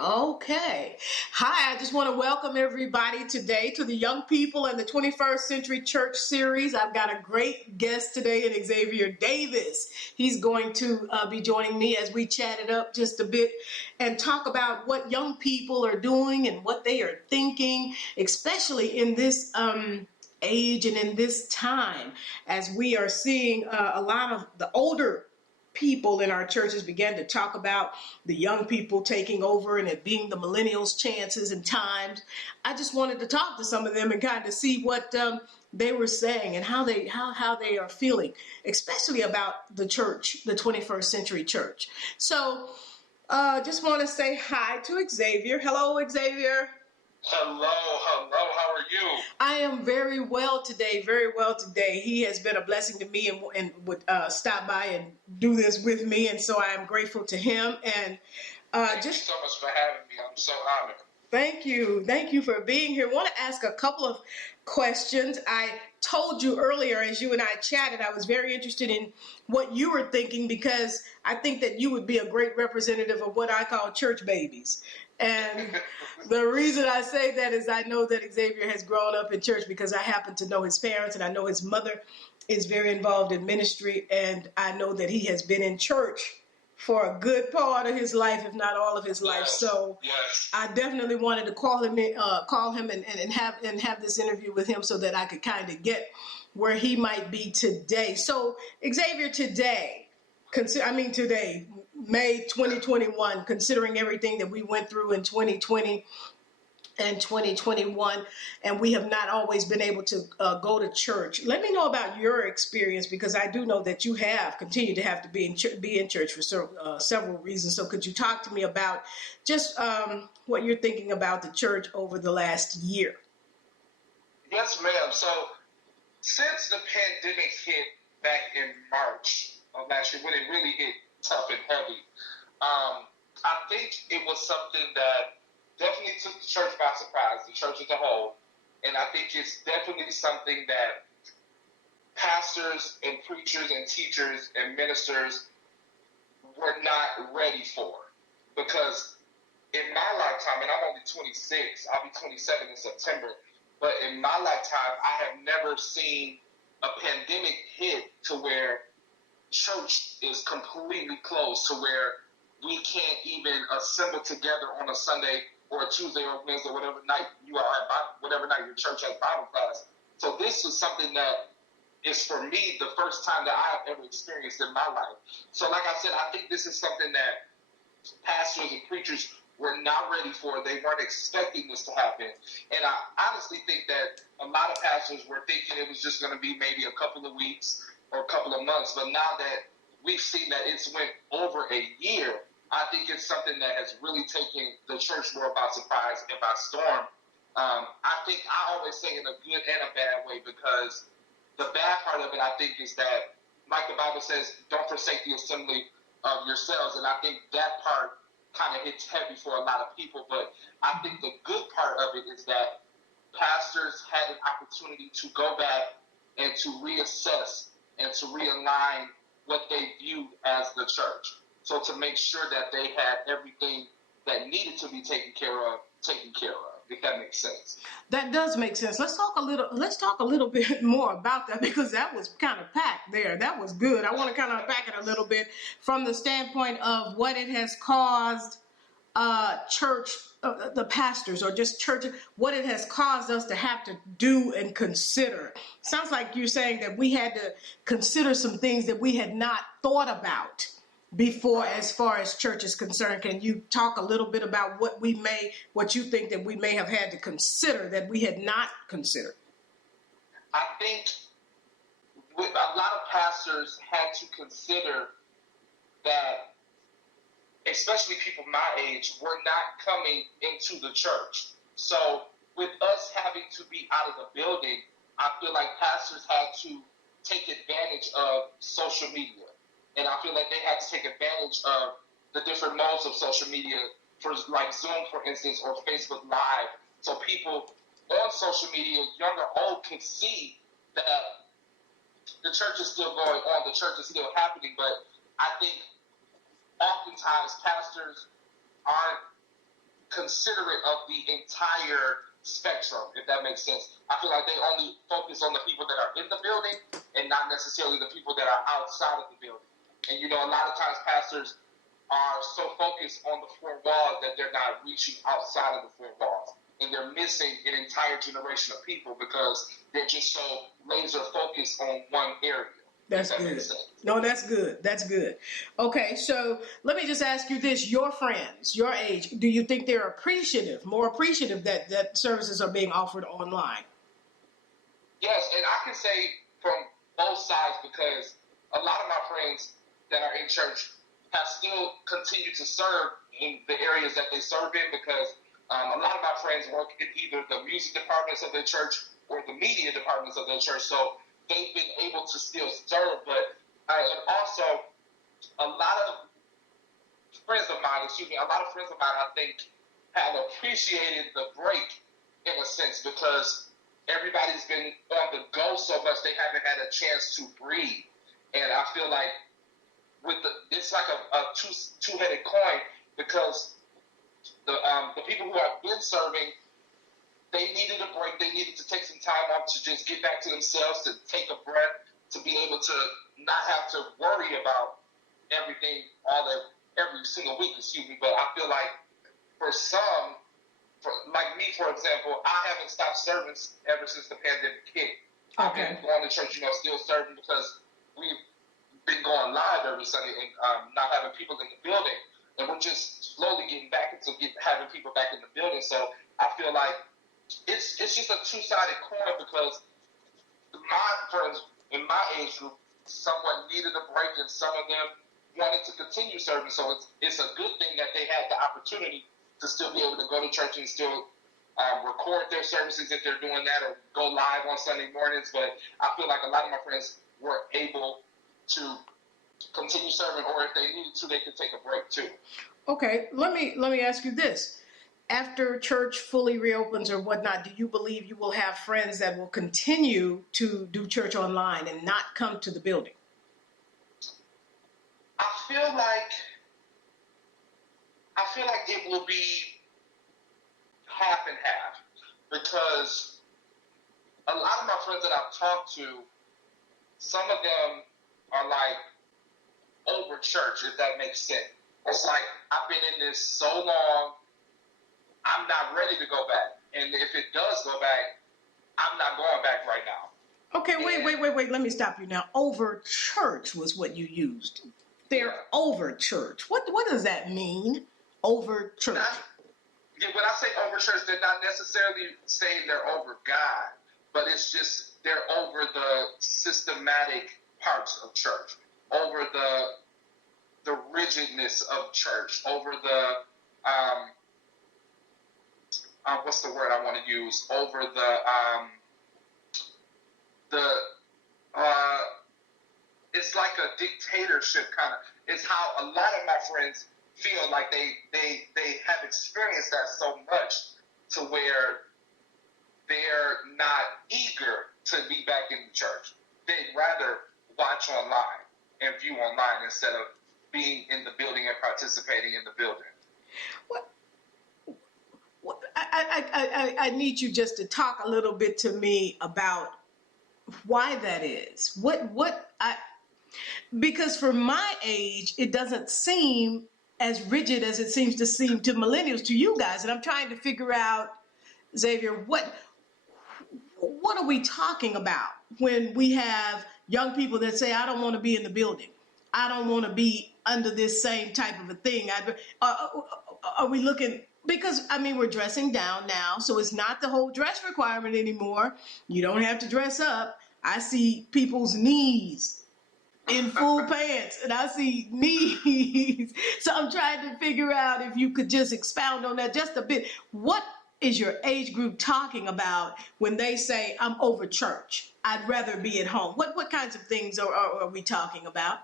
Okay. Hi, I just want to welcome everybody today to the Young People and the 21st Century Church series. I've got a great guest today in Xavier Davis. He's going to be joining me as we chat it up just a bit and talk about what young people are doing and what they are thinking, especially in this age and in this time as we are seeing a lot of the older people in our churches began to talk about the young people taking over and it being the millennials' chances and times. I just wanted to talk to some of them and kind of see what they were saying and how they are feeling, especially about the church, the 21st century church. So just want to say hi to Xavier. Hello, Xavier. Hello, how are you? I am very well today, very well today. He has been a blessing to me and would stop by and do this with me, and so I am grateful to him. And Thank you so much for having me. I'm so honored. Thank you. Thank you for being here. I want to ask a couple of questions. I told you earlier as you and I chatted, I was very interested in what you were thinking because I think that you would be a great representative of what I call church babies. And the reason I say that is I know that Xavier has grown up in church because I happen to know his parents and I know his mother is very involved in ministry, and I know that he has been in church for a good part of his life, if not all of his life. So I definitely wanted to call him and have this interview with him so that I could kind of get where he might be today. So Xavier, today, May 2021, considering everything that we went through in 2020 and 2021, and we have not always been able to go to church. Let me know about your experience because I do know that you have continued to have to be in church for several reasons. So could you talk to me about just what you're thinking about the church over the last year? Yes, ma'am. So since the pandemic hit back in March of last year, when it really hit tough and heavy, I think it was something that definitely took the church by surprise, the church as a whole. And I think it's definitely something that pastors and preachers and teachers and ministers were not ready for. Because in my lifetime, and I'm only 26, I'll be 27 in September, but in my lifetime, I have never seen a pandemic hit to where church is completely closed, to where we can't even assemble together on a Sunday or a Tuesday or Wednesday, whatever night you are at, whatever night your church has Bible class. So this is something that is, for me, the first time that I have ever experienced in my life. So like I said, I think this is something that pastors and preachers were not ready for. They weren't expecting this to happen. And I honestly think that a lot of pastors were thinking it was just going to be maybe a couple of weeks or a couple of months. But now that we've seen that it's went over a year, I think it's something that has really taken the church world by surprise and by storm. I think I always say in a good and a bad way, because the bad part of it, I think, is that, like the Bible says, don't forsake the assembly of yourselves. And I think that part kind of hits heavy for a lot of people. But I think the good part of it is that pastors had an opportunity to go back and to reassess and to realign what they viewed as the church. So to make sure that they had everything that needed to be taken care of, if that makes sense. That does make sense. Let's talk a little bit more about that because that was kind of packed there. That was good. I want to kind of unpack it a little bit from the standpoint of what it has caused church, the pastors or just church, what it has caused us to have to do and consider. Sounds like you're saying that we had to consider some things that we had not thought about before as far as church is concerned. Can you talk a little bit about what you think that we may have had to consider that we had not considered? I think a lot of pastors had to consider that, especially people my age, were not coming into the church. So with us having to be out of the building, I feel like pastors had to take advantage of social media. And I feel like they had to take advantage of the different modes of social media, for like Zoom, for instance, or Facebook Live. So people on social media, young or old, can see that the church is still going on, the church is still happening. But I think oftentimes pastors aren't considerate of the entire spectrum, if that makes sense. I feel like they only focus on the people that are in the building and not necessarily the people that are outside of the building. And, you know, a lot of times pastors are so focused on the four walls that they're not reaching outside of the four walls. And they're missing an entire generation of people because they're just so laser focused on one area. That's good. No, that's good. That's good. Okay, so let me just ask you this. Your friends, your age, do you think they're more appreciative that services are being offered online? Yes, and I can say from both sides because a lot of my friends that are in church have still continued to serve in the areas that they serve in because a lot of my friends work in either the music departments of their church or the media departments of their church. So they've been able to still serve, but and also a lot of friends of mine, I think, have appreciated the break in a sense because everybody's been on the go so much they haven't had a chance to breathe. And I feel like it's like a two-headed coin because the people who have been serving, they needed a break. They needed to take some time off to just get back to themselves, to take a breath, to be able to not have to worry about everything every single week, But I feel like for some, like me, for example, I haven't stopped serving ever since the pandemic hit. Okay. I've been going to church, still serving because we've been going live every Sunday and not having people in the building. And we're just slowly getting back into having people back in the building. So I feel like it's just a two-sided coin because my friends in my age group somewhat needed a break and some of them wanted to continue serving. So it's a good thing that they had the opportunity to still be able to go to church and still record their services if they're doing that or go live on Sunday mornings. But I feel like a lot of my friends were able to continue serving, or if they needed to, they could take a break too. Okay, let me ask you this. After church fully reopens or whatnot, do you believe you will have friends that will continue to do church online and not come to the building? I feel like it will be half and half because a lot of my friends that I've talked to, some of them are like over church, if that makes sense. It's like I've been in this so long, I'm not ready to go back. And if it does go back, I'm not going back right now. Okay, wait. Let me stop you now. Over church was what you used. They're over church. What does that mean? Over church. When I say over church, they're not necessarily saying they're over God, but it's just they're over the systematic parts of church, over the rigidness of church, over the what's the word I want to use? Over it's like a dictatorship kind of. It's how a lot of my friends feel like they have experienced that so much to where they're not eager to be back in the church. They'd rather watch online and view online instead of being in the building and participating in the building. I need you just to talk a little bit to me about why that is. Because for my age, it doesn't seem as rigid as it seems to seem to millennials, to you guys. And I'm trying to figure out, Xavier, what are we talking about when we have young people that say, I don't want to be in the building. I don't want to be under this same type of a thing. Are we looking, because, we're dressing down now, so it's not the whole dress requirement anymore. You don't have to dress up. I see people's knees in full pants, and I see knees. So I'm trying to figure out if you could just expound on that just a bit. What is your age group talking about when they say, I'm over church, I'd rather be at home? What kinds of things are we talking about?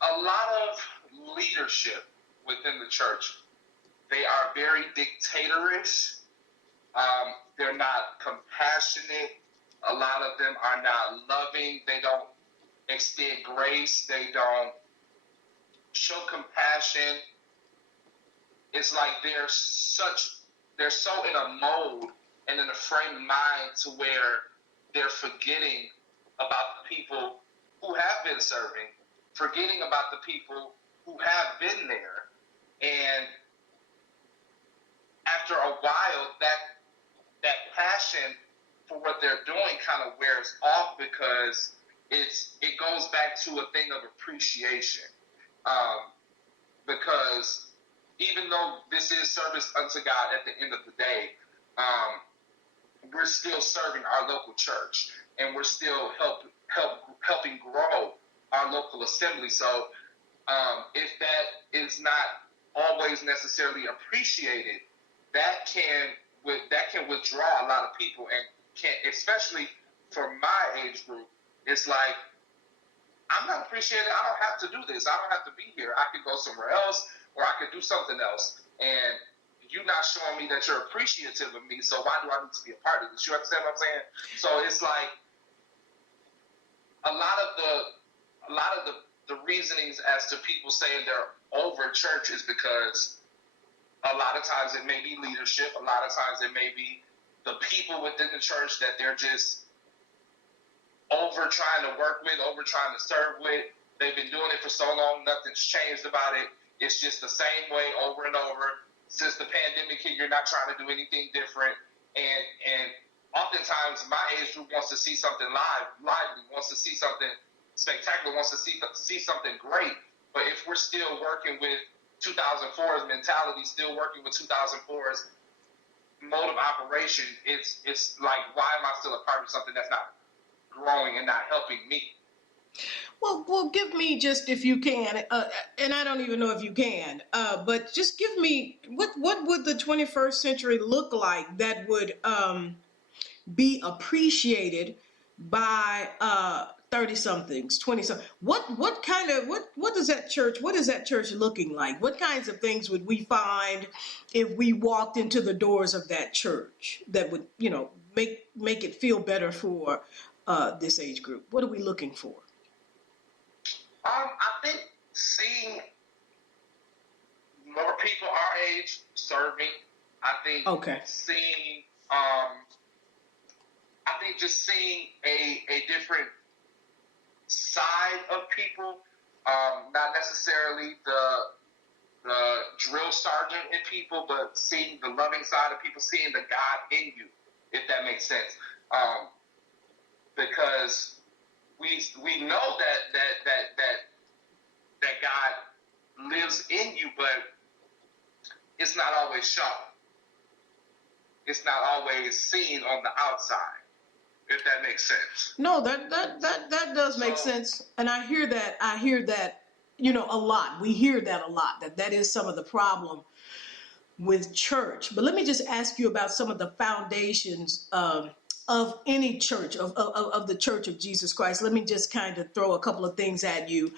A lot of leadership within the church. They are very dictatorish. They're not compassionate. A lot of them are not loving. They don't extend grace. They don't show compassion. it's like they're so in a mode and in a frame of mind to where they're forgetting about the people who have been serving, forgetting about the people who have been there. And after a while, that passion for what they're doing kind of wears off because it goes back to a thing of appreciation. Because even though this is service unto God at the end of the day, we're still serving our local church, and we're still helping grow our local assembly. So if that is not always necessarily appreciated, that can withdraw a lot of people, and especially for my age group, it's like, I'm not appreciated. I don't have to do this. I don't have to be here. I could go somewhere else, or I could do something else. And you're not showing me that you're appreciative of me, so why do I need to be a part of this? You understand what I'm saying? So it's like a lot of the reasonings as to people saying they're over church is because a lot of times it may be leadership. A lot of times it may be the people within the church that they're just over trying to work with, over trying to serve with. They've been doing it for so long, nothing's changed about it. It's just the same way over and over. Since the pandemic hit, you're not trying to do anything different. And oftentimes my age group wants to see something lively, wants to see something spectacular, wants to see something great. But if we're still working with 2004's mentality, still working with 2004's mode of operation, it's like, why am I still a part of something that's not growing and not helping me? Well, give me just, if you can, and I don't even know if you can, but just give me what would the 21st century look like that would be appreciated by 30 somethings, 20 something. What is that church looking like? What kinds of things would we find if we walked into the doors of that church that would, make it feel better for this age group? What are we looking for? I think seeing more people our age serving. I think seeing just seeing a different side of people, not necessarily the drill sergeant in people, but seeing the loving side of people, seeing the God in you, if that makes sense. Because we know that God lives in you, but it's not always shown. It's not always seen on the outside, if that makes sense. No, that does make sense, and I hear that a lot. We hear that a lot. That is some of the problem with church. But let me just ask you about some of the foundations of any church, of the Church of Jesus Christ. Let me just kind of throw a couple of things at you.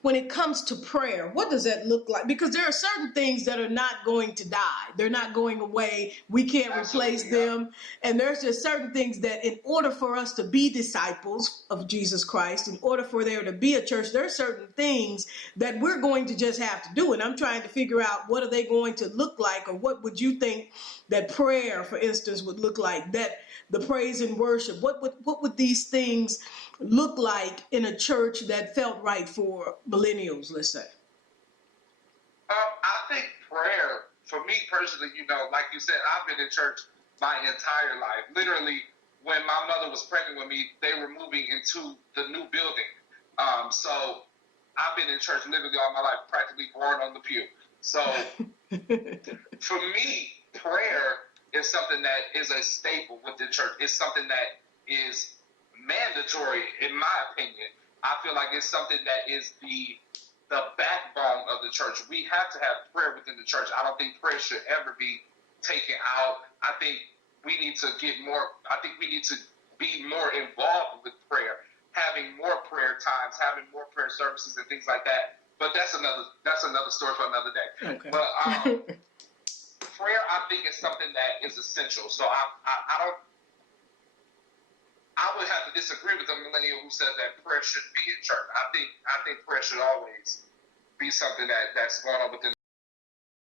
When it comes to prayer, what does that look like? Because there are certain things that are not going to die. They're not going away. We can't replace them. And there's just certain things that in order for us to be disciples of Jesus Christ, in order for there to be a church, there are certain things that we're going to just have to do. And I'm trying to figure out, what are they going to look like? Or what would you think that prayer, for instance, would look like? That the praise and worship, what would these things look like in a church that felt right for millennials, let's say? I think prayer, for me personally, like you said, I've been in church my entire life. Literally, when my mother was pregnant with me, they were moving into the new building. So I've been in church literally all my life, practically born on the pew. So for me, prayer is something that is a staple within church. It's something that is mandatory, in my opinion. I feel like it's something that is the backbone of the church. We have to have prayer within the church. I don't think prayer should ever be taken out. I think we need to get more. I think we need to be more involved with prayer, having more prayer times, having more prayer services and things like that. But that's another story for another day. Okay. But prayer, I think, is something that is essential. So I would have to disagree with the millennial who says that prayer shouldn't be in church. I think prayer should always be something that's going on within